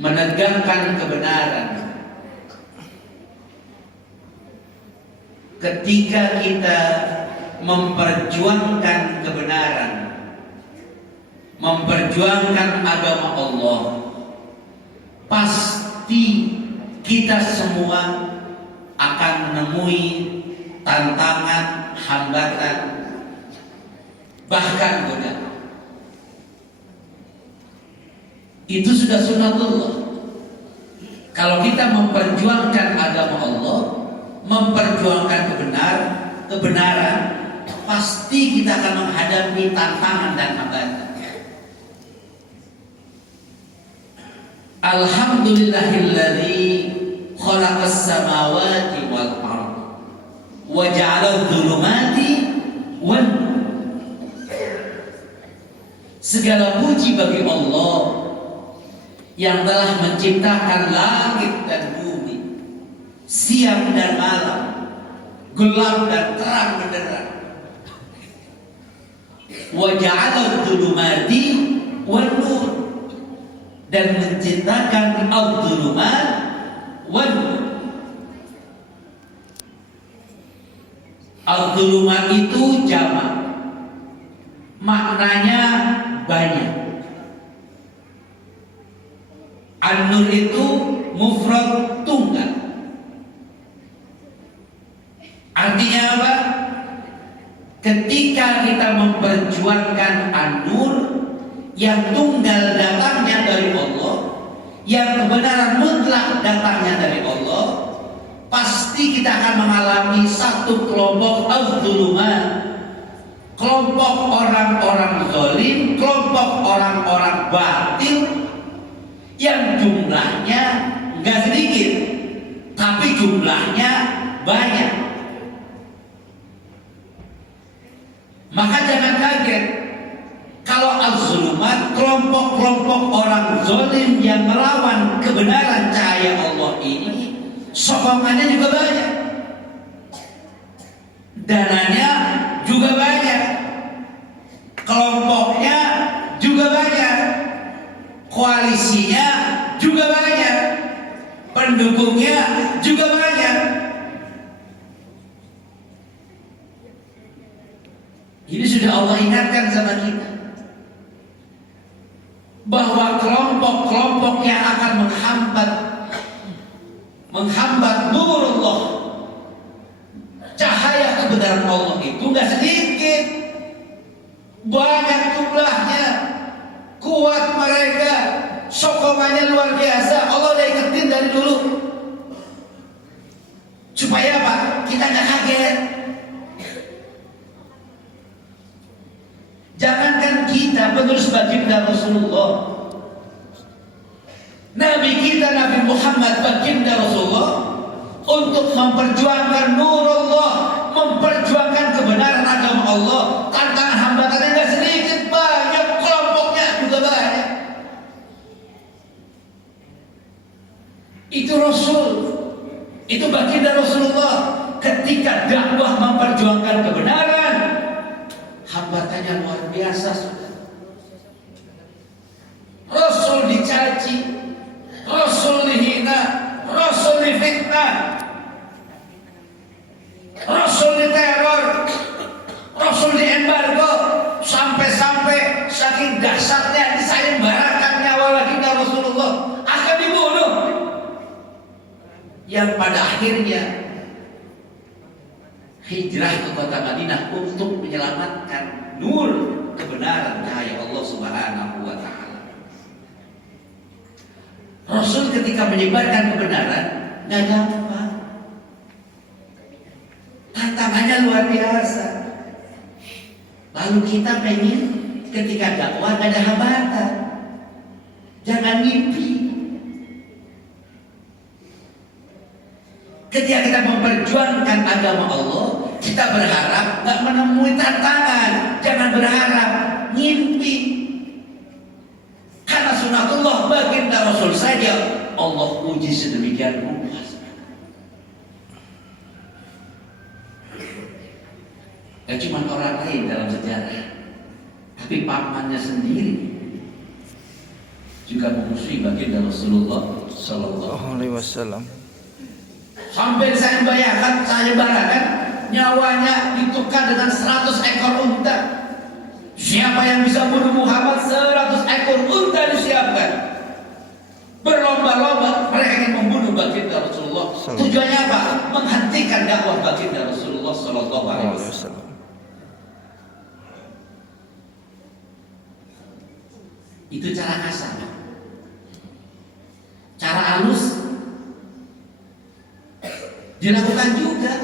menegakkan kebenaran. Ketika kita memperjuangkan kebenaran, memperjuangkan agama Allah, pasti kita semua akan menemui tantangan, hambatan, bahkan godaan. Itu sudah sunatullah. Kalau kita memperjuangkan agama Allah, memperjuangkan kebenaran, pasti kita akan menghadapi tantangan dan hambatan. Alhamdulillahilladzi khalaqas samawati wal ardh wa ja'ala adh-dhulumati wan nur. Segala puji bagi Allah yang telah menciptakan langit dan bumi, siang dan malam, gelap dan terang benderang. Wa ja'ala adh-dhulumati wan nur, dan menciptakan adh-dhulumat wan nur. Adh-dhulumat itu jamak, maknanya banyak. An-nur itu mufrad tunggal. Artinya apa? Ketika kita memperjuangkan an-nur yang tunggal datangnya dari Allah, yang kebenaran mutlak datangnya dari Allah, pasti kita akan mengalami satu kelompok adh-dhulumat, kelompok orang-orang zalim, kelompok orang-orang batil yang jumlahnya enggak sedikit, tapi jumlahnya banyak. Maka jangan kaget kalau az-zulumat, kelompok-kelompok orang zalim yang melawan kebenaran cahaya Allah ini, sokongannya juga banyak, dananya juga banyak, kelompoknya juga banyak, koalisinya juga banyak, pendukungnya juga banyak. Ini sudah Allah ingatkan sama kita bahwa kelompok-kelompok yang akan menghambat nurullah, cahaya kebenaran Allah itu gak sedikit, banyak jumlahnya, kuat mereka, sokongannya luar biasa. Allah udah ingetin dari dulu supaya apa? Kita gak kaget. Jangankan kita, penulis baginda Rasulullah, Nabi kita Nabi Muhammad baginda Rasulullah, untuk memperjuangkan nurullah, memperjuangkan kebenaran agama Allah, tantangan hambatannya gak sedikit, banyak, kelompoknya juga banyak. Itu Rasul, itu baginda Rasulullah. Ketika dakwah memperjuangkan kebenaran, hambatannya luar biasa. Rasul dicaci, Rasul dihina, Rasul difitnah, Rasul diteror, Rasul diembargo, sampai-sampai saking dahsyatnya disayembarakan nyawa baginda Rasulullah, akan dibunuh, yang pada akhirnya hijrah ke kota Madinah untuk menyelamatkan nur kebenaran cahaya Allah Subhanahu wa ta'ala. Rasul ketika menyebarkan kebenaran gak gampang, tantangannya luar biasa. Lalu kita pengen ketika dakwah gak ada hambatan, jangan mimpi. Ketika kita memperjuangkan agama Allah, kita berharap gak menemui tantangan, jangan berharap, mimpi. Karena sunatullah baginda Rasul saja Allah uji sedemikian rupa. Gak cuma orang lain dalam sejarah, tapi pamannya sendiri juga memusuhi baginda Rasulullah Sallallahu Alaihi Wasallam. Sampai saya bayangkan, saya bayangkan nyawanya ditukar dengan 100 ekor unta. Siapa yang bisa bunuh Muhammad, 100 ekor unta disiapkan. Berlomba-lomba mereka ingin membunuh baginda Rasulullah. Tujuannya apa? Menghentikan dakwah baginda Rasulullah Sallallahu Alaihi Wasallam. Itu cara kasar. Cara halus dilakukan juga.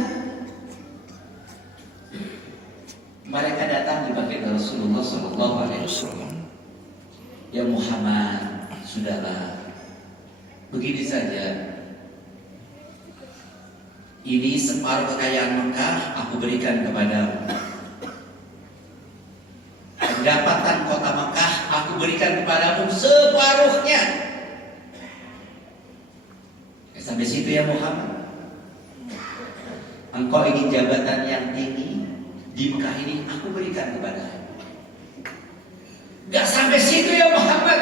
Mereka datang di baginda Rasulullah Sallallahu Alaihi Wasallam. Ya Muhammad, sudahlah. Begini saja. Ini separuh kekayaan Mekah aku berikan kepadamu. Pendapatan kota Mekah aku berikan kepadamu separuhnya. Sampai situ ya Muhammad. Engkau ingin jabatan yang tinggi di Mekah ini, aku berikan kepadamu. Gak sampai situ ya Muhammad.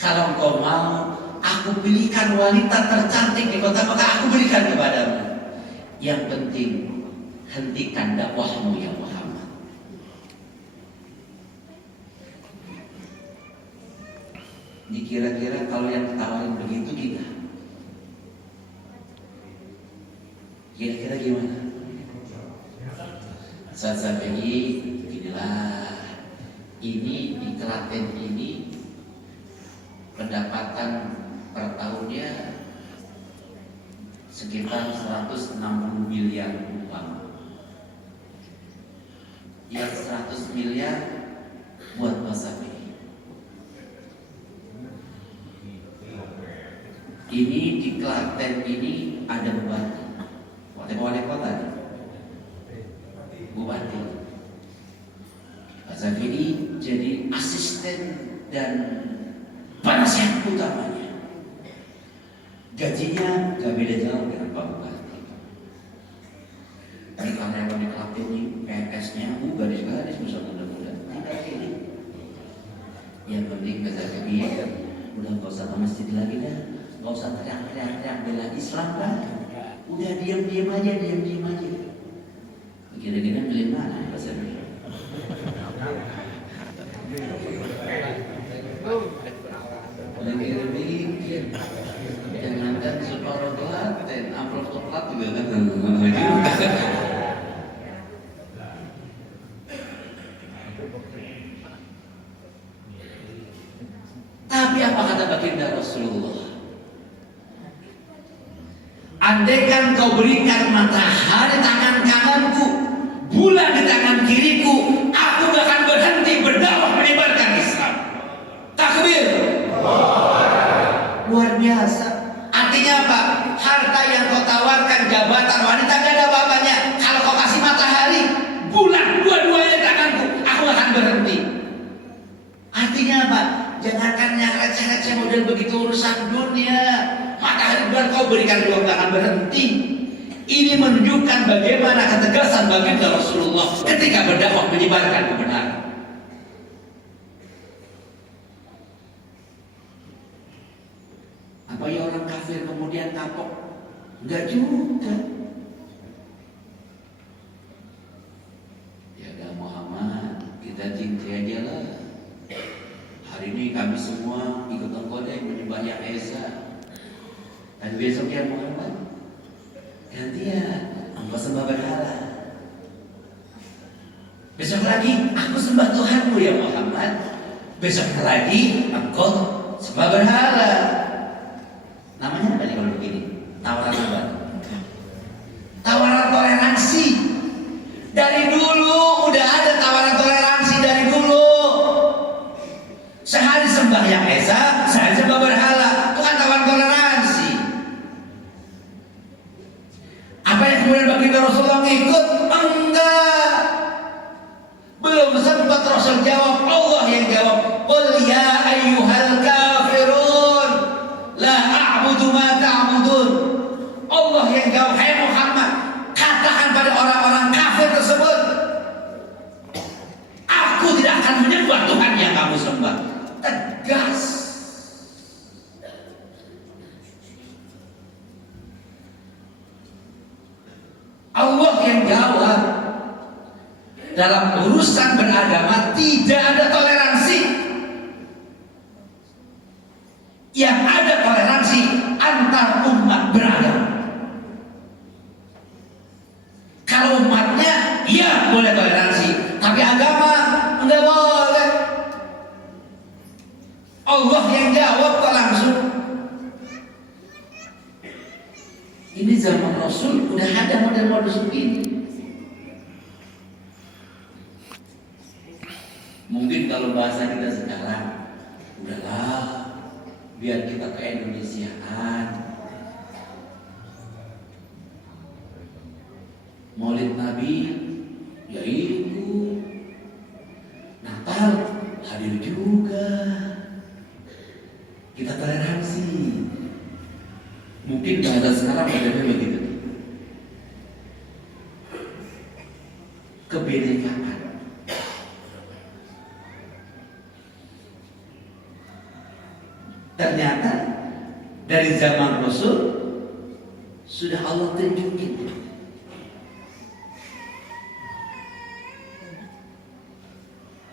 Kalau engkau mau, aku pilihkan wanita tercantik di kota Mekah, aku berikan kepadamu. Yang penting, hentikan dakwahmu ya Muhammad. Ini kira-kira kalau yang tawarin begitu kita, kira-kira gimana? Saat ini, inilah, ini di Klaten ini pendapatan per tahunnya sekitar 160 miliar uang. Yang 100 miliar buat Basafi. Ini di Klaten ini ada bupati. Wali kota, bupati. Basafi ini jadi asisten dan penasihat utamanya. Gajinya gak beda jauh dengan Pak Bupati. Ini karyawan di Klaten ini PNS-nya gadis-gadis bisa muda-muda. Tidak ini. Yang penting kata dia, udah gak usah ke masjid lagi dah, gak usah teriak-teriak bela Islam kan. Udah diam-diam aja. Kira-kira milih mana bahasa ini? Mikir, jangankan separuh Klaten, amplop coklat juga kan. Tapi apa kata baginda Rasulullah? Andaikan kau berikan matahari tangan kananku, bulan di tangan kiriku, aku gak akan berhenti berdakwah menyebarkan Islam. Takbir. Luar biasa. Artinya apa? Harta yang kau tawarkan, jabatan, wanita gak ada apa-apanya. Kalau kau kasih matahari, bulan, dua-duanya di tanganku, aku gak akan berhenti. Artinya apa? Jangankan yang receh-receh model begitu urusan dunia, matahari bulan kau berikan dua, gak akan berhenti. Ini menunjukkan bagaimana ketegasan baginda Rasulullah ketika berdakwah menyebarkan kebenaran. Apa ya orang kafir kemudian kapok? Enggak juga. Ya udah Muhammad, kita cintai aja lah. Hari ini kami semua ikut engkau deh menyembah Yang Esa. Dan besok ya Muhammad, gantian engkau sembah berhala. Besok lagi aku sembah Tuhanmu ya Muhammad. Besok lagi engkau sembah berhala. Namanya apa nih kalau begini? Tawaran apa? Tawaran toleransi. Dari dulu udah ada tawaran toleransi dari dulu. Sehari sembah Yang Esa, sehari sembah berhala. Itu kan tawaran toleransi. Apa yang kemudian baginda Rasulullah ngikut? Enggak. Belum sempat Rasul jawab, Allah yang jawab. Qul ya ayyuhal kafirun. Allah yang jawab. Dalam urusan beragama tidak ada toleransi. Yang ada toleransi antar umat beragama. Kalau umatnya ya boleh toleransi, tapi agama enggak boleh. Allah yang jawab kok langsung. Ini zaman Rasul udah ada model-model begini. Mungkin kalau bahasa kita sekarang, udahlah, biar kita ke Indonesiaan. Maulid Nabi, ya itu. Natal, hadir juga. Kita toleransi. Mungkin bahasa sekarang modelnya begitu. Kebinekaan. Ternyata dari zaman Rasul sudah Allah tunjukin.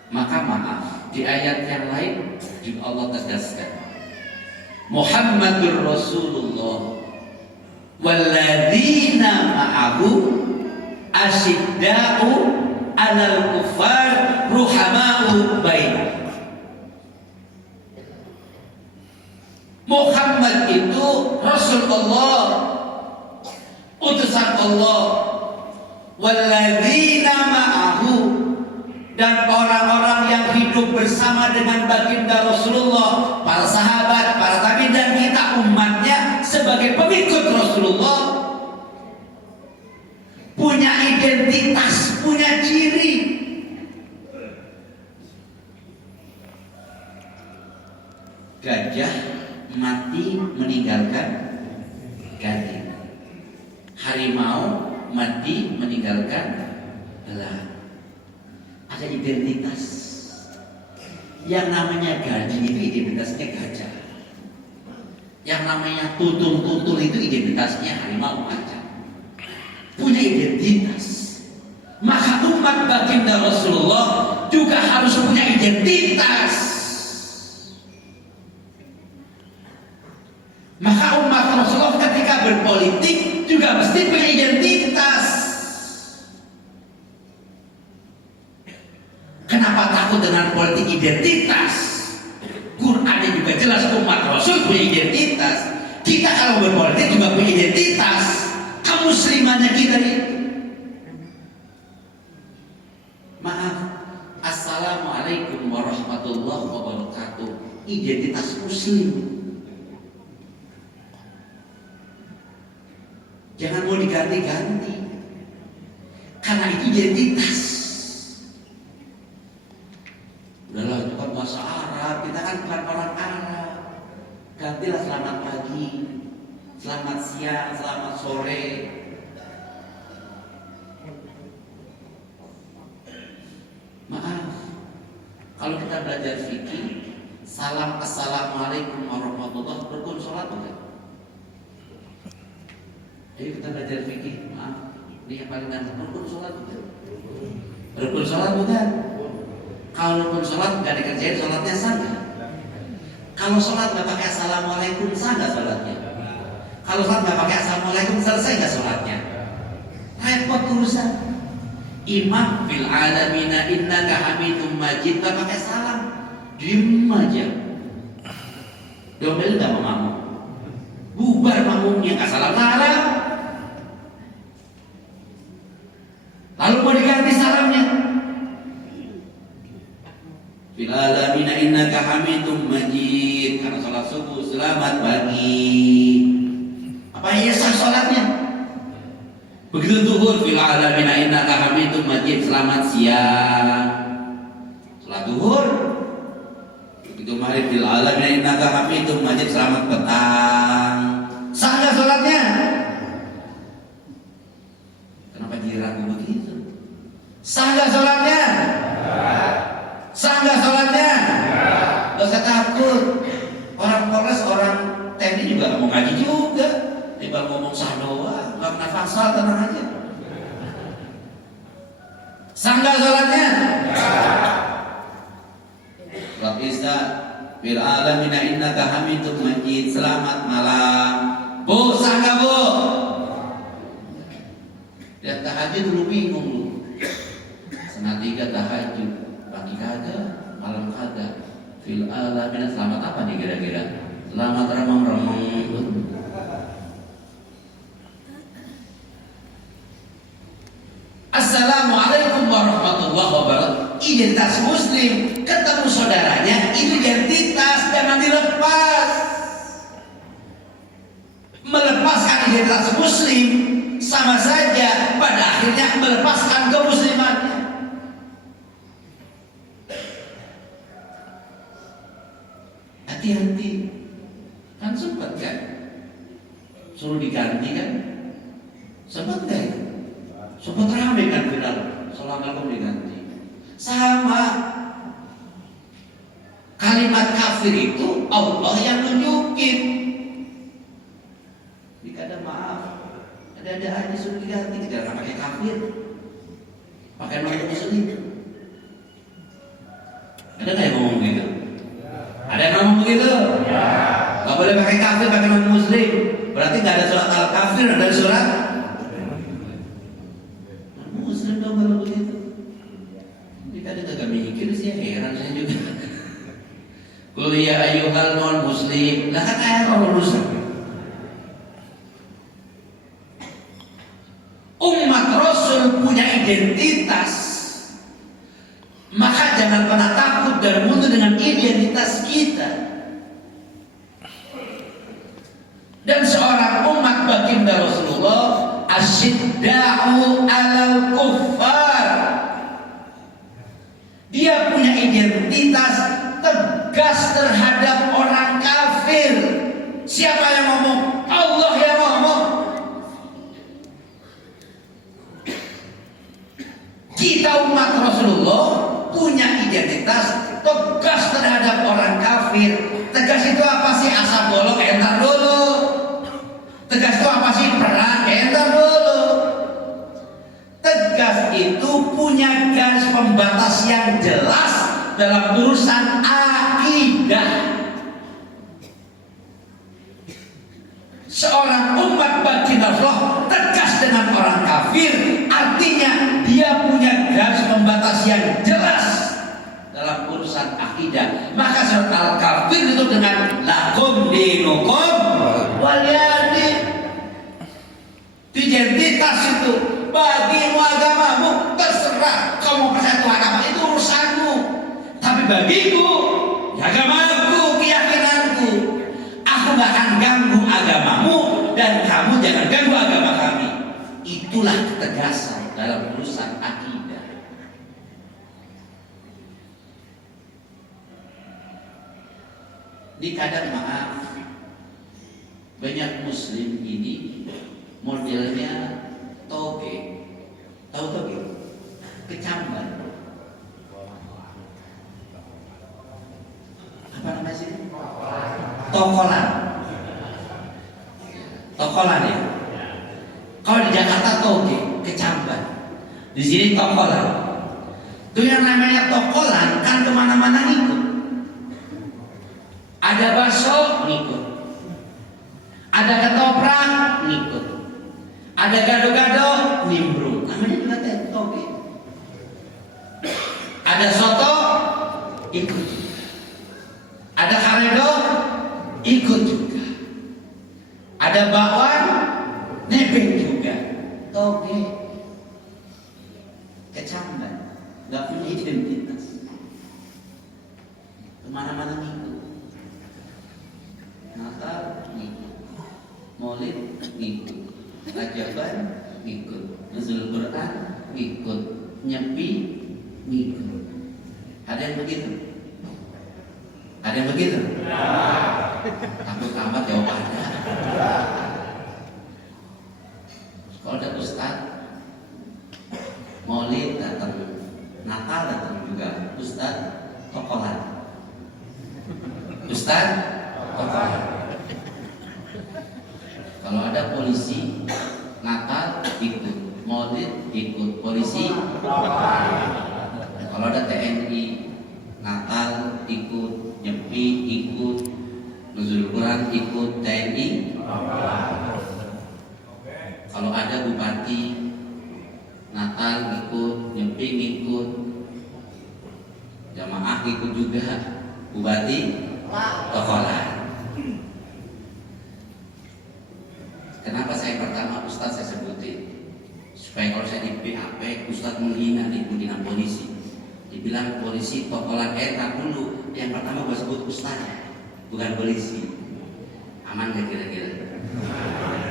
Maka maaf, di ayat yang lain juga Allah tegaskan, Muhammadur Rasulullah walladzina ma'ahu asyidda'u 'alal kuffar ruhama'u bainahum. Muhammad itu Rasul Allah, utusan Allah. Walladzina ma'ahu, dan orang-orang yang hidup bersama dengan baginda Rasulullah, para sahabat, para tabi'in, dan kita umatnya sebagai pengikut Rasulullah, punya identitas, punya ciri. Gajah mati meninggalkan gading, harimau mati meninggalkan belang. Ada identitas. Yang namanya gading itu identitasnya gajah. Yang namanya tutul-tutul itu identitasnya harimau macan. Punya identitas. Maka umat baginda Rasulullah juga harus punya identitas. Maka umat Rasulullah ketika berpolitik juga mesti punya identitas. Kenapa takut dengan politik identitas? Qurannya juga jelas umat Rasul punya identitas. Kita kalau berpolitik juga punya identitas. Kemuslimannya kita itu. Maaf, assalamualaikum warahmatullahi wabarakatuh. Identitas Muslim. Jangan mau diganti-ganti. Karena itu identitas. Udahlah, itu kan bahasa Arab. Kita kan bukan orang Arab. Gantilah selamat pagi, selamat siang, selamat sore. Maaf, kalau kita belajar fikih, salam assalamualaikum warahmatullahi wabarakatuh, rukun sholat bukan? Jadi kita belajar fikih, maaf, ini yang paling gampang, rukun sholat bukan? Rukun sholat bukan? Kalau rukun sholat nggak dikerjain, sholatnya sah nggak? Kalau sholat nggak pakai assalamualaikum, sah nggak sholatnya? Kalau sholat nggak pakai assalamualaikum, selesai nggak sholatnya? Repot urusan. Imam fil alamina innaka hamidum majid, nggak pakai salam, diem aja. Domel nggak mau makmum, bubar makmumnya, nggak salam salam. Lalu mau diganti salamnya. Fil alamina innaka hamidum majid, karena sholat subuh, selamat pagi. Apa ya sah sholatnya? Begitu zuhur, fil alamina innaka hamidum majid, selamat siang. Sholat zuhur. Begitu maghrib, fil alamina innaka hamidum majid, selamat petang. Sah nggak sholatnya? Kenapa jadi ragu begitu? Sah nggak sholatnya? Sah nggak sholatnya? Gak usah takut. Orang Polres, orang TNI juga nggak mau ngaji juga. Tiba ngomong sah doang, nggak pernah fasal, tenang aja. Sah nggak sholatnya? Sholat isya bil alamina innaka hamidum majid. Selamat malam. Bu, sah nggak bu? Lihat tahajud dulu bingung lu. Setengah 3 tahajud, pagi kagak, malam kagak. Fil alamina selamat apa nih kira-kira? Selamat remang-remang. Assalamualaikum warahmatullahi wabarakatuh. Identitas muslim, ketemu saudaranya, itu identitas, jangan dilepas. Melepaskan identitas muslim sama saja pada akhirnya melepaskan kemuslimannya. Hati-hati, kan sempat kan suruh diganti kan, sempat nggak itu? Sempat rame kan bilang Assalamualaikum diganti. Sama kalimat kafir itu Allah yang nunjukin. Jika ada maaf, ada aja suruh diganti, jangan pakai kafir, pakai non muslim. Ada nggak yang ngomong begitu? Ada yang ngomong begitu? Nggak boleh pakai kafir, pakai non muslim. Berarti nggak ada surat al kafir, ada surat muslim dong kalau begitu. Ini kadang agak mikir sih, heran saya juga. Qul ya ayyuhal non muslim, lah kan ayat Allah rusak. Umat Rasul punya identitas, maka jangan pernah takut dan mundur dengan identitas kita. Dan seorang umat baginda Rasulullah asyidda'u alal kuffar, dia punya identitas tegas terhadap orang kafir. Siapa yang ngomong? Allah yang ngomong. Kita umat Rasulullah punya identitas tegas terhadap orang kafir. Tegas itu apa sih? Asal bolong entar dulu. Tegas itu apa sih? Perang entar dulu. Tegas itu punya garis pembatas yang jelas dalam urusan akidah. Seorang umat baginda Allah tegas dengan orang kafir, artinya dia punya garis pembatas yang jelas dalam urusan akidah. Maka surat Al-Kafir itu dengan lakum dinukum waliyadin. Identitas itu bagimu, agamamu, terserah kamu percaya Tuhan apa, itu urusanmu. Tapi bagiku, ya agamaku, keyakinanku, aku gak akan ganggu agamamu dan kamu jangan ganggu agama kami. Itulah ketegasan dalam urusan akidah. Di kadang maaf, banyak muslim ini modelnya toge. Tahu toge? Kecamban. Apa namanya sih? Tokolan. Tokolan ya. Kalau di Jakarta toge, kecamban. Di sini tokolan. Itu yang namanya tokolan kan kemana-mana ngikut. Ada bakso ngikut. Ada ketoprak ngikut. Ada gado-gado nimbrung. Namanya juga toge. Ada soto ikut. Ada karedo ikut juga. Ada bakwan nebeng juga. Toge. Kecamban. Gak punya identitas. Kemana-mana ngikut. Natal ngikut. Maulid ngikut. Ajaban ngikut. Nuzul Quran ngikut. Nyepi ngikut. Ada yang begitu? Ada yang begitu? Takut amat jawabannya. Kalau ada ustaz Maulid datang, Natal datang juga, ustaz tokolan. Ustaz tokolan. Kalau ada polisi Natal ikut, Maulid ikut, polisi polisi? Kalau ada TNI, Natal ikut, Nyepi ikut, Nuzul Quran ikut TNI. Kalau ada bupati, Natal ikut, Nyepi ikut, jamaah ikut juga, bupati tokolah. Kenapa saya pertama Ustadz saya sebutin? Supaya kalau saya di PAP, Ustadz menghina di pimpinan polisi. Dibilang polisi tokolan enak dulu. Yang pertama gue sebut Ustadz, bukan polisi. Aman gak kira-kira?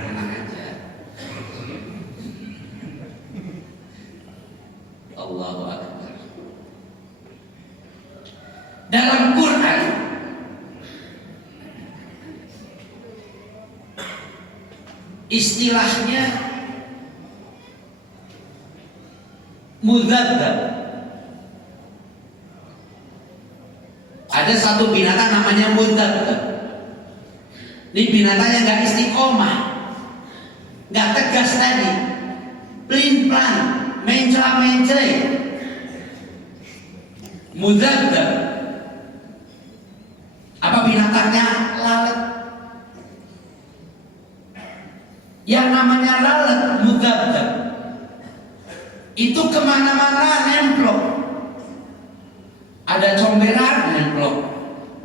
Tenang aja. Allahu Akbar. Dalam Quran istilahnya mudzakkar. Ada satu binatang namanya mudzakkar. Ini binatangnya nggak istiqomah, nggak tegas tadi, pelin-pelan, mencela-mencela. Mudzakkar. Apa binatangnya? Lalat. Yang namanya lalat mudzakkar itu kemana-mana nemplok. Ada comberan nemplok,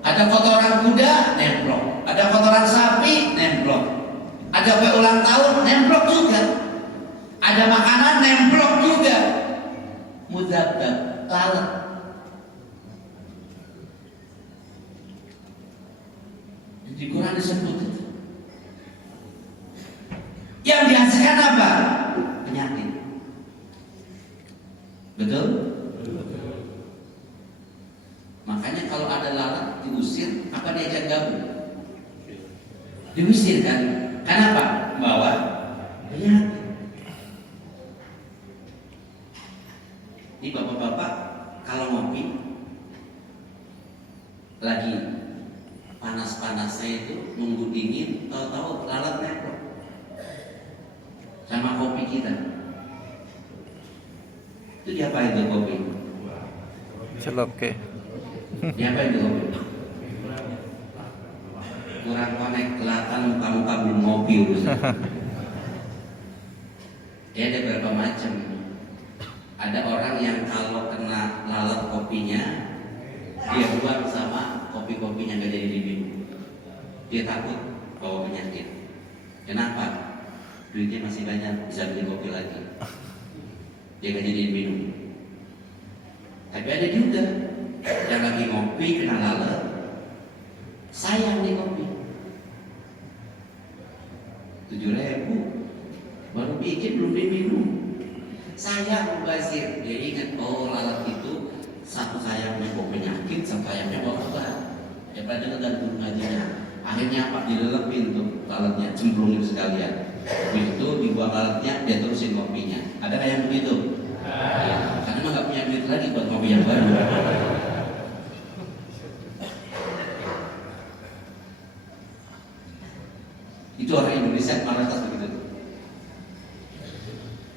ada kotoran kuda nemplok, ada kotoran sapi nemplok, ada kue ulang tahun nemplok juga, ada makanan nemplok juga. Mudzakkar, lalat. Di Quran disebut itu. Yang dihasilkan apa? Penyakit. Betul? Makanya kalau ada lalat diusir, apa diajak gabung? Diusir kan? Kenapa? Bawa penyakit. Ini bapak-bapak kalau ngopi lagi panas-panasnya itu nunggu dingin, tahu-tahu lalat nempel sama kopi kita. Itu diapain tuh kopi? Celoke. Diapain tuh kopi? Kurang konek kelihatan muka-muka belum ngopi urusan. Ya ada berapa macam. Ada orang yang kalau kena lalat kopinya, dia buang sama kopi-kopinya nggak jadi diminum. Dia takut bawa penyakit. Kenapa? Duitnya masih banyak, bisa beli kopi lagi. Dia nggak jadi minum. Tapi ada juga yang lagi ngopi kena lalat, sayang nih kopi 7.000 baru bikin belum diminum. Sayang mubazir. Dia ingat, oh lalat itu satu sayangnya bawa penyakit, satu sayangnya bawa obat. Ya pada gantung ngajinya. Akhirnya apa? Dilelepin tuh lalatnya, cemplungin sekalian. Habis itu dibuang lalatnya, dia terusin kopinya. Ada kayak yang begitu? Ya, karena nggak punya duit lagi buat kopi yang baru. Itu orang Indonesia mayoritas begitu.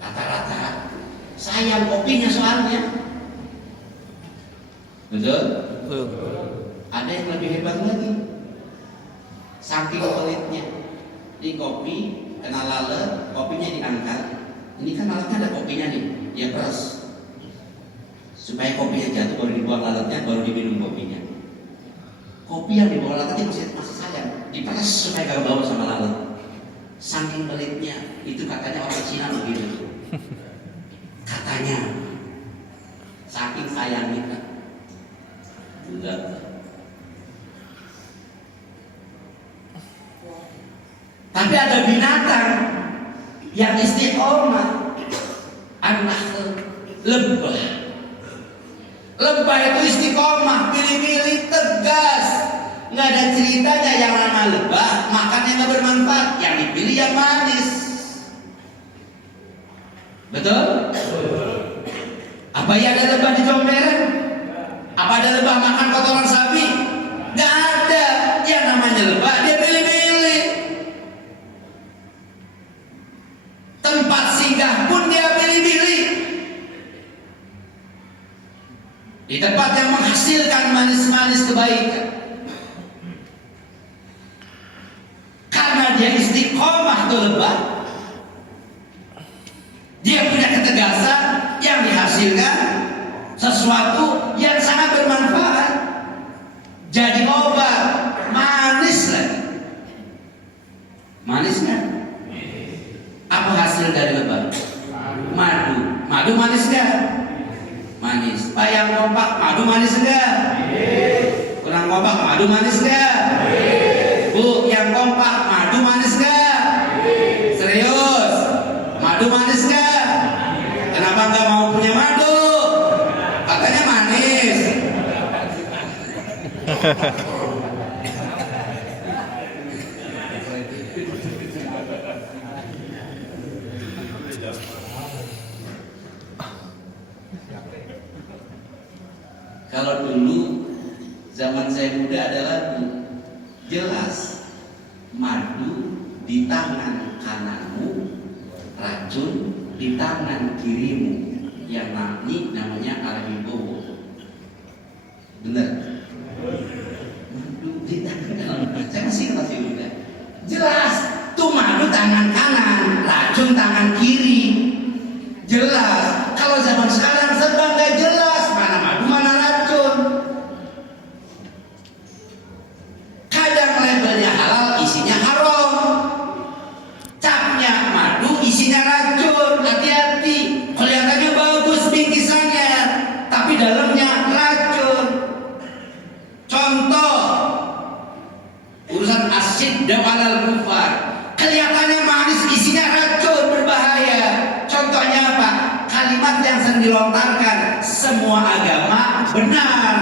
Rata-rata sayang kopinya soalnya. Betul? Ada yang lebih hebat lagi. Saking pelitnya. Di kopi kena lalat, kopinya diangkat. Ini kan lalatnya ada kopinya nih, dia peras supaya kopinya jatuh, baru dibuang lalatnya, baru diminum kopinya. Kopi yang dibawa lalatnya masih sayang, diperas supaya gak bawa sama lalat. Saking pelitnya, itu katanya orang Cina begitu. Katanya, saking sayangnya. Enggak. Tapi ada binatang yang istiqomah, an-nahl, lebah. Lebah itu istiqomah, pilih-pilih, tegas. Nggak ada ceritanya yang nama lebah makannya nggak bermanfaat, yang dipilih yang manis. Betul? Apa ya ada lebah di comberan? Apa ada lebah makan kotoran sapi? Nggak ada. Yang namanya lebah dia pilih-pilih. Tempat singgah pun dia pilih-pilih. di tempat yang menghasilkan manis-manis kebaikan. Karena dia istiqomah lebah, dia punya ketegasan yang dihasilkan sesuatu yang sangat bermanfaat, jadi obat, manis lagi. Manisnya apa hasil dari lebah? Madu. Madu manis nggak? Manis. Pak yang kompak, madu manis nggak? Kurang kompak, madu manis nggak? Bu yang kompak, madu manis nggak? Serius? Madu manis nggak? Kenapa nggak mau punya madu? Katanya manis. Kalau dulu zaman saya muda adalah jelas madu di tangan kananmu, racun di tangan kirimu, yang namanya Arabibowo. Benar? Madu di tangan, saya masih muda. Jelas tuh madu tangan kanan, racun tangan kiri. Jelas. Kalau zaman sekarang serba nggak jelas, mana madu mana racun. Kadang labelnya halal, isinya haram. Capnya madu, isinya racun. Hati-hati, kelihatannya bagus bingkisannya, tapi dalamnya racun. Contoh, urusan asid dawalal kufar, kelihatannya manis, isinya racun, berbahaya. Contohnya apa? Kalimat yang sering dilontarkan, semua agama benar.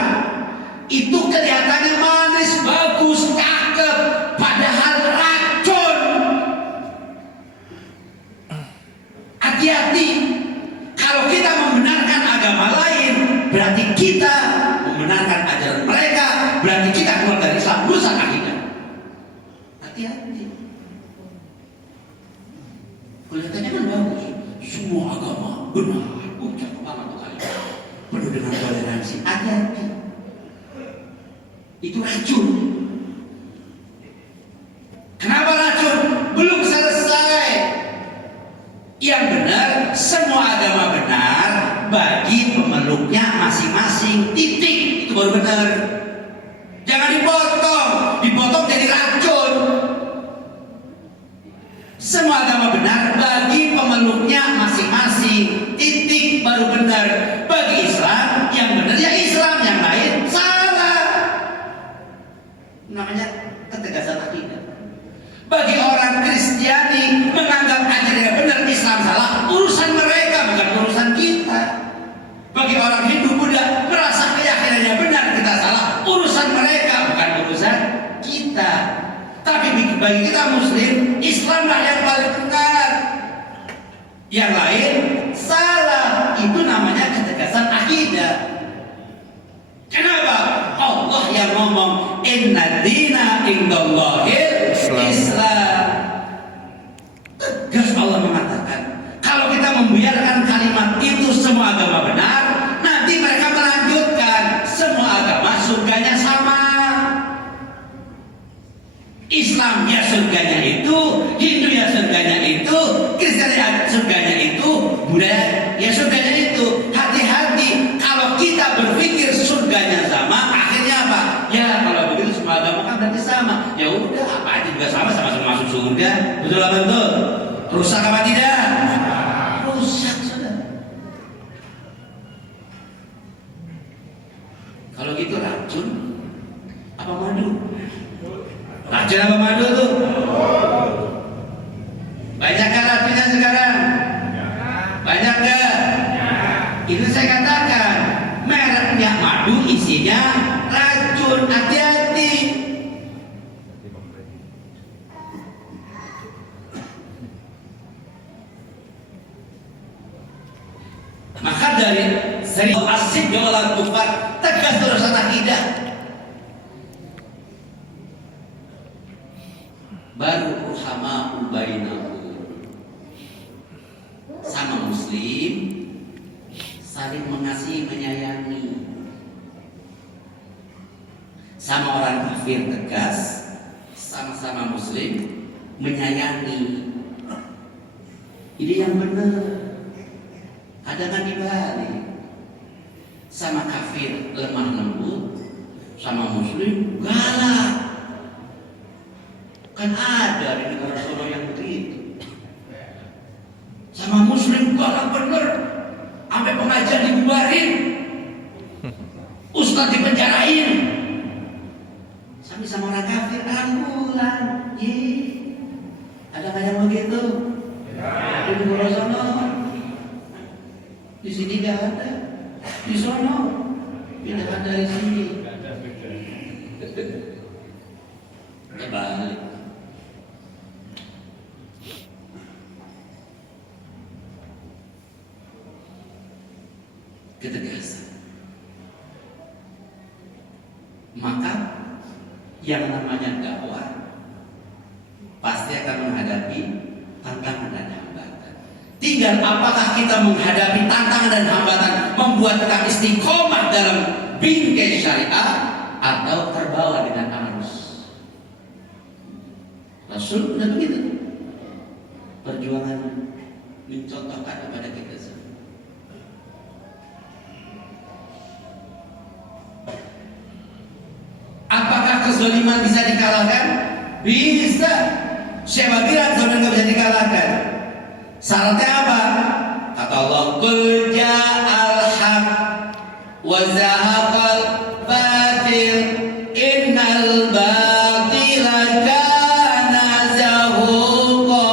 Itu kelihatannya manis, bagus, cakep, padahal racun. Hati-hati. Kalau kita membenarkan agama lain, berarti kita membenarkan ajaran mereka, berarti kita keluar dari Islam, rusak akidah. Hati-hati. Kelihatannya kan bagus, semua agama benar, cakep banget tuh kali, penuh dengan toleransi. Hati-hati, itu racun. Kenapa racun? Belum selesai. Yang benar, semua agama benar bagi pemeluknya masing-masing. Titik, itu baru benar. Jangan dipotong jadi racun. Semua agama benar bagi pemeluknya masing-masing. Titik, baru benar. Bagi Islam, yang benar ya Islam, yang lain salah. Namanya ketegasan akidah. Bagi orang Kristiani menganggap ajarannya benar, Islam salah, urusan mereka, bukan urusan kita. Bagi orang Hindu Buddha merasa keyakinannya benar, kita salah, urusan mereka, bukan urusan kita. Tapi bagi kita Muslim, Islamlah yang paling benar, yang lain salah. Itu namanya ketegasan akidah. Kenapa? Allah yang ngomong, inna dina indallahil Islam. Tegas Allah mengatakan, kalau kita membiarkan kalimat itu semua agama benar, nanti mereka melanjutkan semua agama surganya sama. Islam ya surganya itu, Hindu ya surganya itu, Kristen ya surganya itu, Buddha ya surganya itu. Hati-hati, kalau kita berpikir surganya sama, akhirnya apa? Ya kalau begitu semua agama kan berarti sama. Ya udah, apa aja juga sama-sama masuk surga. Betul apa betul? Rusak apa tidak? Rusak sudah. Kalau gitu racun apa madu? Racun apa madu tuh? Banyak kan racunnya sekarang? Banyak gak? Itu saya katakan, mereknya madu, isinya racun. Hati-hati. Maka dari seri asyik jualan kufar, tegas urusan akidah. Baru ruhama ubainahu, sama muslim saling mengasihi menyayangi. sama orang kafir tegas, sama-sama muslim menyayangi. Ini yang benar. Ada kan dibalik. Sama kafir lemah lembut, sama muslim galak. Kan ada di negara Solo yang begitu. Sama muslim galak bener, sampai pengajian dibubarin, ustaz dipenjarain. Sama orang kafir ambulan. Ada nggak yang begitu? Di negara Solo. Di sini nggak ada. Di sono tidak ada di sini. Kebalik. Ketegasan. Maka yang namanya dakwah pasti akan menghadapi tantangan dan hambatan. Tinggal apakah kita menghadapi tantangan dan hambatan membuat kita istiqomah dalam bingkai syariat atau terbawa dengan arus. Rasul sudah begitu. Perjuangan mencontohkan kepada kita semua. Apakah kezaliman bisa dikalahkan? Bisa. Siapa bilang kezaliman nggak bisa dikalahkan? Syaratnya apa? Kata Allah, "Qul ja'al haq wa zahaqal batil, innal batila kana zahuqa."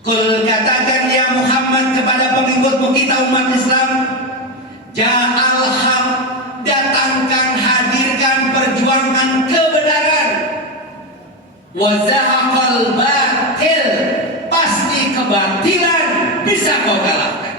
Qul katakan ya Muhammad kepada pengikutmu kita umat Islam, ja'al haq, datangkan, hadirkan, perjuangkan kebenaran. Wa zahaqal batil, pasti kebatilan bisa kau kalahkan.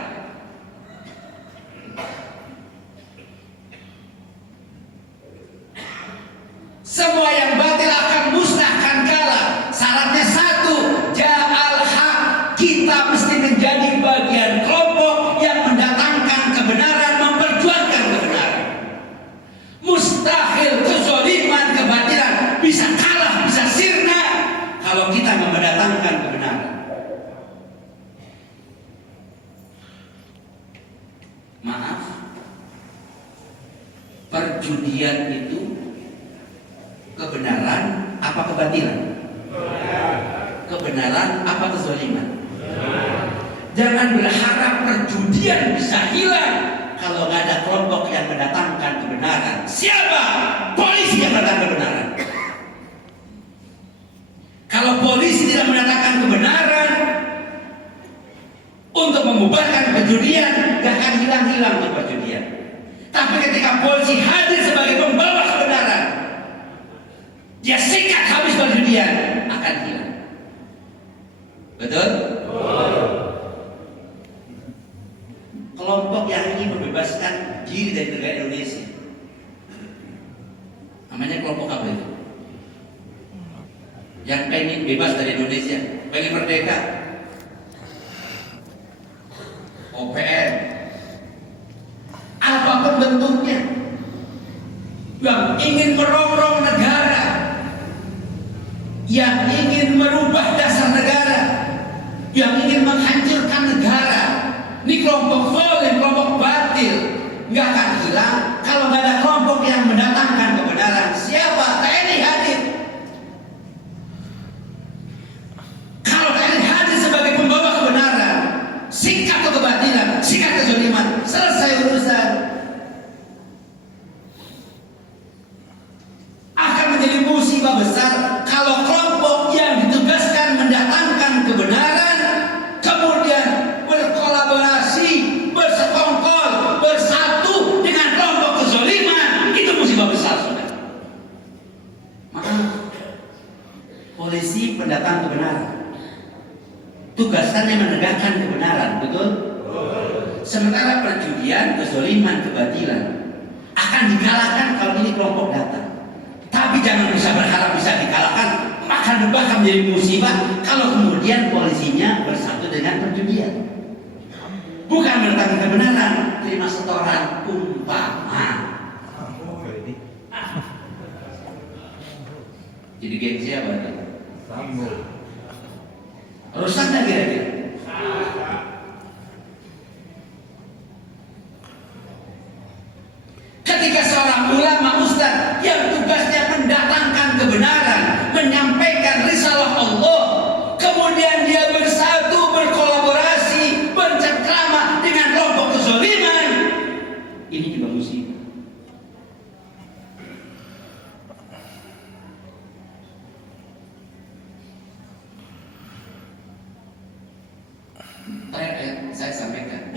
Semua yang batil akan musnah, akan kalah. Syaratnya satu, ja'al haq, kita mesti menjadi bagian kelompok yang mendatangkan kebenaran, memperjuangkan kebenaran. Mustahil kezaliman, kebatilan bisa kalah, bisa sirna kalau kita mendatangkan kebenaran. Maaf, perjudian itu kebenaran apa kebatilan? Kebenaran apa kezaliman? Jangan berharap perjudian bisa hilang kalau nggak ada kelompok yang mendatangkan kebenaran. Siapa? Polisi yang mendatangkan kebenaran. Kalau polisi tidak mendatangkan kebenaran untuk membubarkan perjudian, gak akan hilang-hilang tuh perjudian. Tapi ketika polisi hadir sebagai pembawa kebenaran, dia sikat habis perjudian, akan hilang. Betul? Kelompok yang ingin membebaskan diri dari negara Indonesia, namanya kelompok apa itu? Yang pengen bebas dari Indonesia, pengen merdeka. OPM, apapun bentuknya, yang ingin merongrong negara, yang ingin merubah dasar negara, yang ingin menghancurkan negara. Ini kelompok zalim, kelompok batil, nggak akan hilang kalau nggak ada kelompok yang mendatangkan kebenaran. Siapa? TNI hadir. Kalau TNI hadir sebagai pembawa kebenaran, sikat kebatilan, sikat kezaliman, selesai urusan. Akan menjadi musibah besar kalau kelompok yang ditugaskan mendatangkan kebenaran kemudian berkolaborasi, bersekongkol, bersatu dengan kelompok kezaliman. Itu musibah besar, sudah. Maka polisi pendatang kebenaran, tugasnya menegakkan kebenaran, betul? Sementara perjudian, kezaliman, kebatilan akan dikalahkan kalau ini kelompok datang. Tapi jangan bisa berharap bisa dikalahkan, maka bahkan menjadi musibah kalau kemudian polisinya bersatu dengan perjudian. Bukan mendatangkan kebenaran, terima setoran umpama. Jadi gengsi apa itu? Sambung. Rusak nggak kira-kira? Ketika seorang ulama ustaz yang tugasnya mendatangkan kebenaran, menyampaikan risalah Allah, kemudian dia bersatu, berkolaborasi, bercengkrama dengan kelompok kezaliman, ini juga musibah. Saya sampaikan,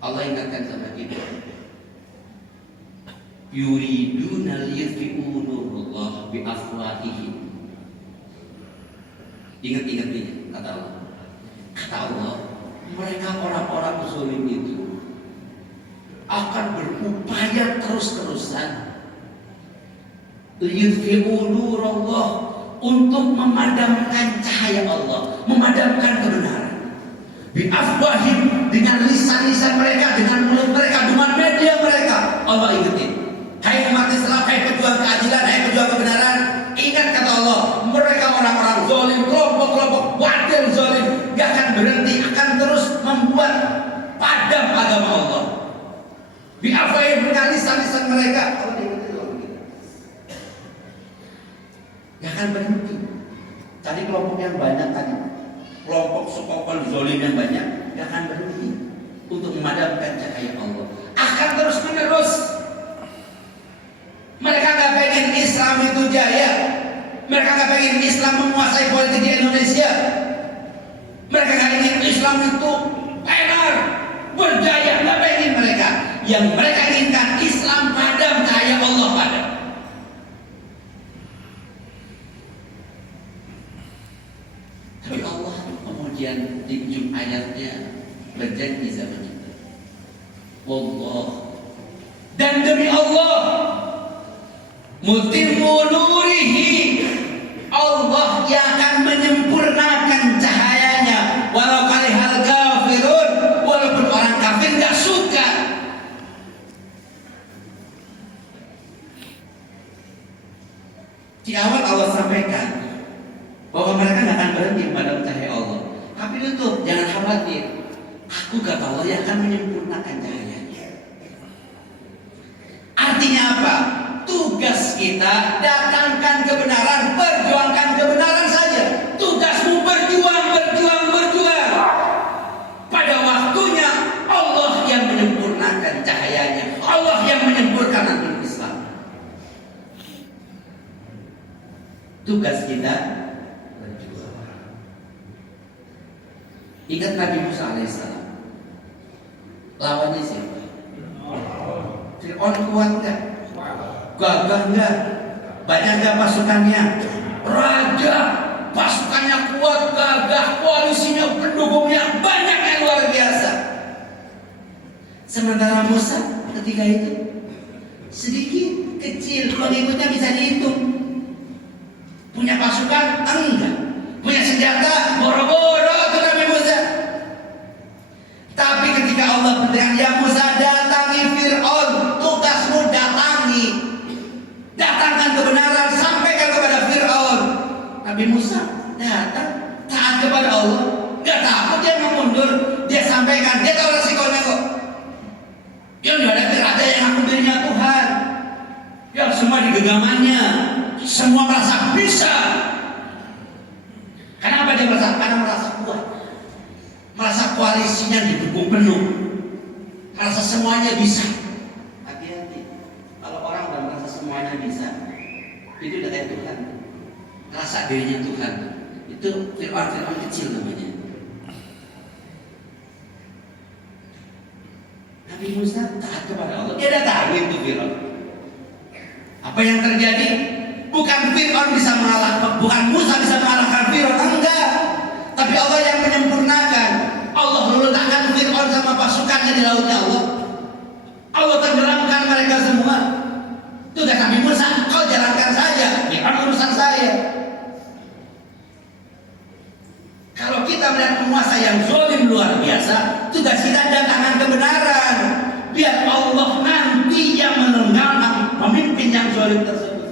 Allah ingatkan sama kita, yuriduna liyutfi'u nurallah bi afwahihim. Ingat-ingat ini kata Allah. Kata Allah, mereka orang-orang zalim itu akan berupaya terus-terusan liyutfi'u nurallah, untuk memadamkan cahaya Allah, memadamkan kebenaran. Bi afwahihim, dengan lisan-lisan mereka, dengan mulut mereka, dengan media mereka. Allah ingetin, hai umat Islam, hai pejuang keadilan, hai pejuang kebenaran, ingat kata Allah, mereka orang-orang zalim, kelompok-kelompok batil zalim, gak akan berhenti, akan terus membuat padam agama Allah. Bi afwahihim, dengan lisan-lisan mereka. Allah ingetin Allah begitu. Gak akan berhenti. Tadi kelompok yang banyak tadi, kelompok sekokol zalim yang banyak, gak akan berhenti untuk memadamkan cahaya Allah. Akan terus menerus. Mereka gak pengen Islam itu jaya. Mereka gak pengen Islam menguasai politik di Indonesia. Mereka gak ingin Islam itu tenar, berjaya. Gak pengen mereka. Yang mereka inginkan Islam padam, cahaya Allah padam. Tapi Allah kemudian di ujung ayatnya berjanji sama kita, wallah, dan demi Allah, mutimmu nurihi, Allah yang akan menyempurnakan cahayanya, walau karihal kafirun, walaupun orang kafir gak suka. Di awal Allah sampaikan bahwa mereka gak akan berhenti pada cahaya Allah. Tapi itu jangan khawatir, aku kata Allah yang akan menyempurnakan cahayanya. Artinya apa? Tugas kita datangkan kebenaran, perjuangkan kebenaran saja. Tugasmu berjuang, berjuang, berjuang. Pada waktunya Allah yang menyempurnakan cahayanya, Allah yang menyempurnakan Islam. Tugas kita berjuang. Ingat Nabi Musa alaihissalam, lawannya siapa? Fir'aun kuat enggak? Gagah enggak? Banyak enggak pasukannya? Raja, pasukannya kuat, gagah, koalisinya, pendukungnya banyak yang luar biasa. Sementara Musa ketika itu sedikit, kecil, pengikutnya bisa dihitung. Punya pasukan? Enggak. Punya senjata? Boro-boro itu Nabi Musa. Tapi ketika Allah berfirman, ya Musa, datangi Fir'aun, tugasmu datangi, datangkan kebenaran, sampaikan kepada Fir'aun. Nabi Musa datang, taat kepada Allah, gak takut dia mau mundur, dia sampaikan, dia tahu resikonya kok. Yang dihadapi ada yang aku berinya Tuhan, yang semua di genggamannya, semua merasa bisa. Kenapa dia merasa? Karena merasa kuat, merasa koalisinya didukung penuh, merasa semuanya bisa. Hati-hati, kalau orang udah merasa semuanya bisa, itu udah kayak Tuhan, merasa dirinya Tuhan. Itu Fir'aun kecil namanya. Nabi Musa taat kepada Allah, dia udah tahu itu Fir'aun. Apa yang terjadi? Bukan Fir'aun bisa mengalahkan, bukan Musa bisa mengalahkan Fir'aun, enggak. Tapi Allah yang menyempurnakan. Allah meletakkan Fir'aun sama pasukannya di lautnya Allah. Allah tenggelamkan mereka semua. Tugas Nabi Musa, kau jalankan saja, bukan urusan saya. Kalau kita melihat penguasa yang zalim luar biasa, tugas kita datangkan kebenaran. Biar Allah nanti yang menenggelamkan pemimpin yang zalim tersebut.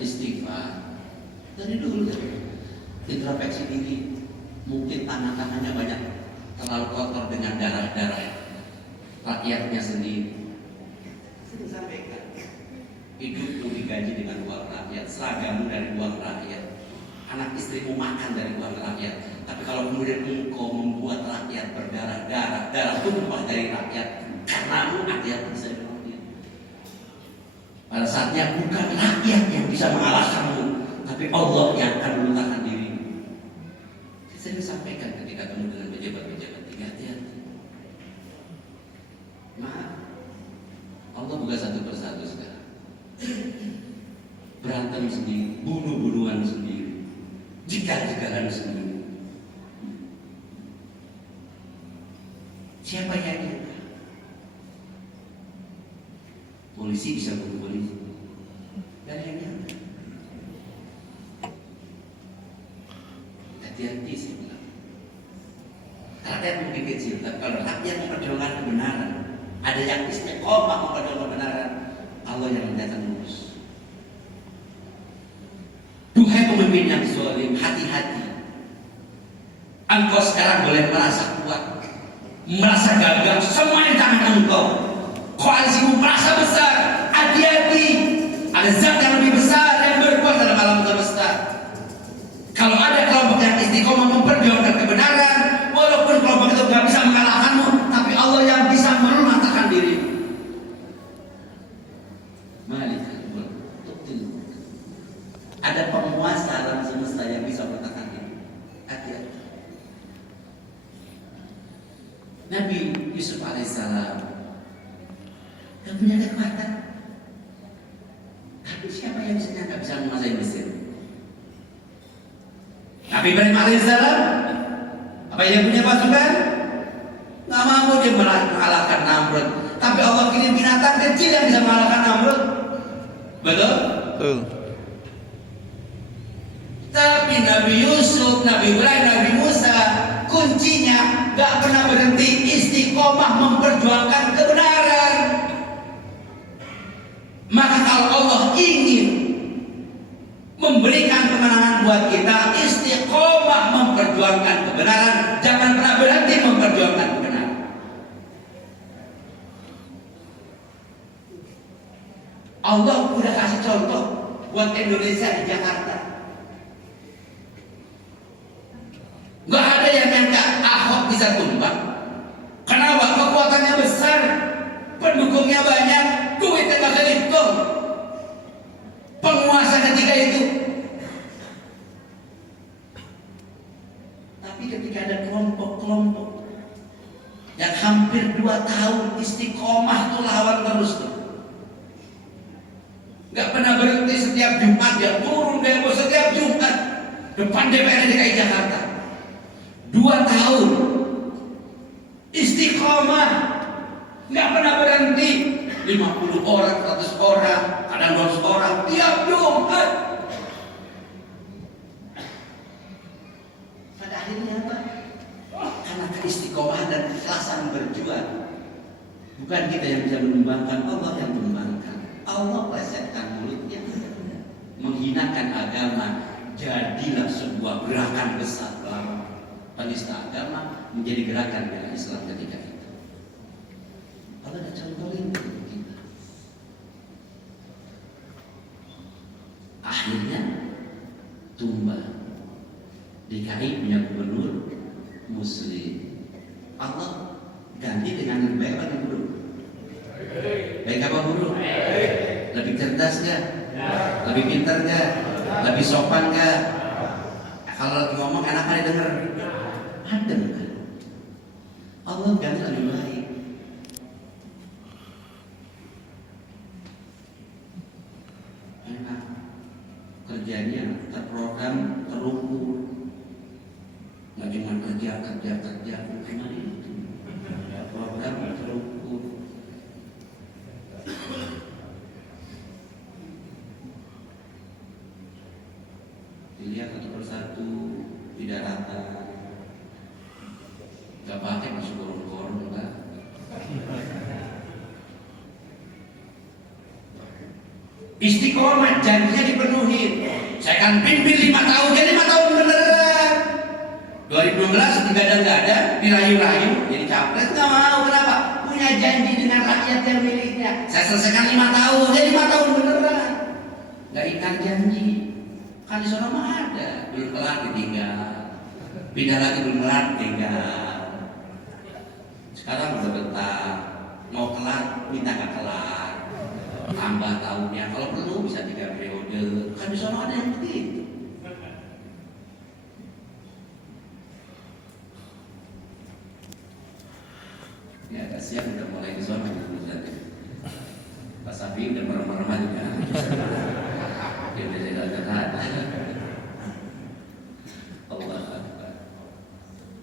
istighfar. Dari dulu introspeksi diri. Mungkin tangan-tangannya banyak terlalu kotor dengan darah-darah rakyatnya sendiri. Saya sampaikan, hidupmu digaji dengan uang rakyat, seragammu dari uang rakyat, anak istrimu makan dari uang rakyat. Tapi kalau kemudian engkau membuat rakyat berdarah-darah, darah tumpah dari rakyat, karenamu rakyat bisa dipenuhi. Pada saatnya bukan rakyat yang bisa mengalahkanmu, tapi Allah yang akan meluluhkan dirimu. Saya sampaikan ketika ketemu dengan pejabat-pejabat tinggi, hati-hati. Maaf, Allah bukan satu persatu sekarang. Berantem sendiri, bunuh-bunuhan sendiri, jikar-jikaran sendiri. Siapa yang nyangka? Polisi bisa bunuh polisi. Dan yang nyangka. Hati-hati sih bilang. Rakyat mungkin kecil, tapi kalau rakyat memperjuangkan kebenaran, ada yang istiqomah memperjuangkan kebenaran, Allah yang mendatang lurus. Duhai pemimpin yang zalim, hati-hati. Engkau sekarang boleh merasa kuat, merasa gagah, semua di tangan engkau. Koalisimu merasa besar, hati-hati. Ada zat yang lebih besar yang berkuasa dalam alam semesta. Kalau ada kelompok yang istiqomah memperjuangkan kebenaran, walaupun kelompok itu gak bisa mengalahkanmu, tapi Allah yang bisa melunakkan dirimu. Malik betul. Ada penguasa alam semesta yang bisa melunakkan diri. Hati-hati. Nabi Yusuf alaihissalam gak punya kekuatan, tapi siapa yang bisa nyangka bisa menguasai Mesir? Nabi Ibrahim alaihissalam apa yang punya pasukan? Gak mampu dia mengalahkan Namrud, tapi Allah kirim binatang kecil yang bisa mengalahkan Namrud. Betul? Betul. Tapi Nabi Yusuf, Nabi Ibrahim, Nabi Musa, kuncinya gak pernah berhenti istiqomah memperjuangkan kebenaran. Maka kalau Allah ingin memberikan kemenangan buat kita, istiqomah memperjuangkan kebenaran, jangan pernah berhenti memperjuangkan kebenaran. Allah udah kasih contoh buat Indonesia di Jakarta. Gak ada yang nyangka Ahok bisa tumbang. Kenapa? Kekuatannya besar, pendukungnya banyak, duitnya gak kehitung. Penguasa ketika itu. Tapi ketika ada kelompok-kelompok yang hampir 2 tahun istiqomah tuh lawan terus tuh. Gak pernah berhenti, setiap Jumat dia turun demo setiap Jumat depan DPR DKI Jakarta. 2 tahun istiqomah, nggak pernah berhenti. 50 orang, 100 orang, kadang 200 orang tiap Jumat. Pada akhirnya apa? Karena keistiqomahan dan keikhlasan berjuang. Bukan kita yang bisa menumbangkan, Allah yang menumbangkan. Allah plesetkan mulutnya, menghinakan agama. Jadilah sebuah gerakan besar melawan penista agama, menjadi gerakan bela Islam ketika itu. Allah ada contohin untuk kita. Akhirnya tumbang. DKI punya gubernur Muslim. Allah ganti dengan lebih baik atau buruk? Baik apa buruk? Lebih cerdas gak? Lebih pintar gak? Lebih sopan gak? Kalau lagi ngomong enak kali denger. Adem kan? Allah ganti lebih baik. Enak. Kerjanya terprogram, terukur. Nggak cuma kerja, cuma itu. Program terukur. Dilihat satu persatu, tidak rata. Gak pakai masuk korun-korun enggak. Istiqomah, janjinya dipenuhi. Saya akan pimpin 5 tahun, jadi 5 tahun beneran. 2016 digadang-gadang, dirayu-rayu, jadi capres nggak mau. Kenapa? Punya janji dengan rakyat yang miliknya. Saya selesaikan 5 tahun, jadi 5 tahun beneran. Nggak ikat janji. Kan di sana mah ada, belum kelar ditinggal, pindah lagi belum kelar tinggal. Sekarang udah betah, mau kelar minta nggak kelar, tambah tahunnya. Kalau perlu bisa 3 periode. Kan di sana ada yang begitu. Ya kasihan udah mulai ke sana dulu saja. Pak Safi udah merem-merem juga. Ya udah jadi ada. Allah Akbar.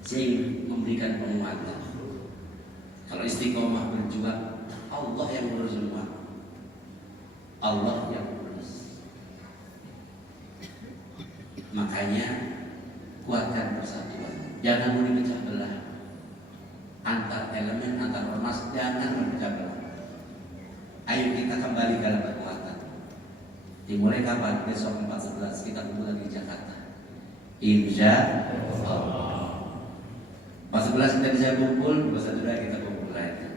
Saya memberikan penguatan. Kalau istiqomah berjuang, Allah yang urus semua. Allah yang urus. Makanya kuatkan persatuan. Jangan mau dipecah belah. Antar elemen, antar ormas, jangan memecah belah. Ayo kita kembali dalam kekuatan. Dimulai kapan? Besok 4/11 kita kumpul lagi di Jakarta. Insya Allah. 4/11 kita bisa kumpul, 21 kita kumpul lagi.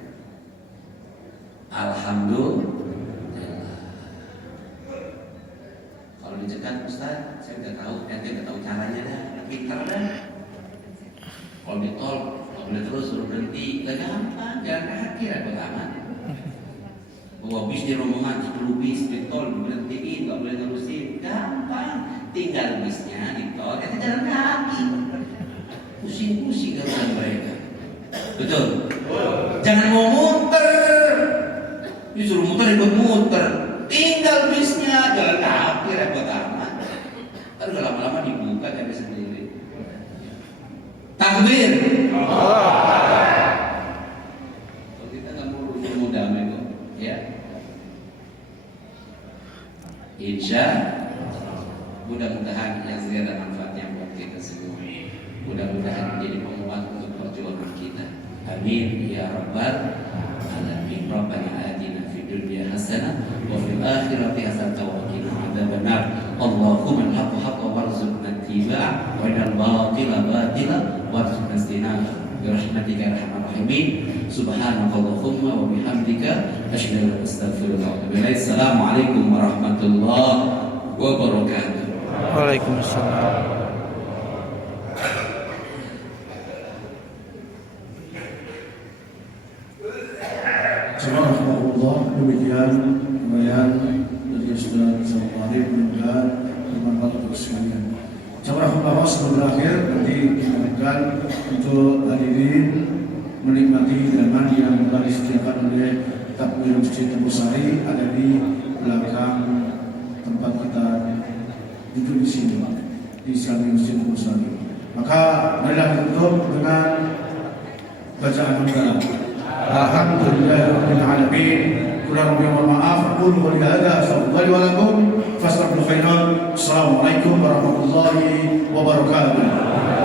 Alhamdulillah. Kalau dicegat Ustaz, saya udah tahu, nanti udah tahu caranya dah, pintar dah. Kalau ditol, kalau boleh terus suruh berhenti, gak gampang, jangan khawatir apa aman. Bawa bis di rombongan 10 bis ditol berhentiin, gak boleh terusin, gampang. Tinggal bisnya ditol, kita jalan kaki. Pusing-pusing urusan mereka. Betul? Jangan mau muter, disuruh muter ikut muter. Tinggal bisnya jalan kaki, repot amat. Ntar udah lama-lama dibuka tapi sendiri. Takbir. Kalau kita nggak mau damai kok, ya. Insya mudah-mudahan yang segala manfaatnya buat kita semua. Mudah-mudahan menjadi penguat untuk perjuangan kita. Amin ya rabbal alamin. Rabbana atina fid dunya hasanah wa fil akhirati hasanah wa qina adzabannar. Allahumma al-haqqu haqqan warzuqna ittiba'a wa al-batila batila warzuqna istinaba. Bi rahmatika ya arhamar rahimin. Subhanakallahumma wa bihamdika asyhadu an la ilaha illa anta astaghfiruka wa atubu ilaik. Assalamualaikum warahmatullahi wabarakatuh. Waalaikumsalam. Subhanallah, demikian pemberian dari Ustaz Zulkarnain, mudah-mudahan bermanfaat untuk sekalian. Jazakumullah sebelum berakhir nanti dilanjutkan untuk hadirin menikmati hidangan yang telah disediakan oleh Takmir Masjid Tembusari ada di belakang tempat kita duduk di sini di samping Masjid Tembusari. Maka marilah ditutup dengan bacaan hamdalah. Alhamdulillahirabbil alamin. Kurang lebih mohon maaf. Qul wa lihada astaghfirullahi wa lakum fastaghfirull khairan. Assalamualaikum warahmatullahi wabarakatuh.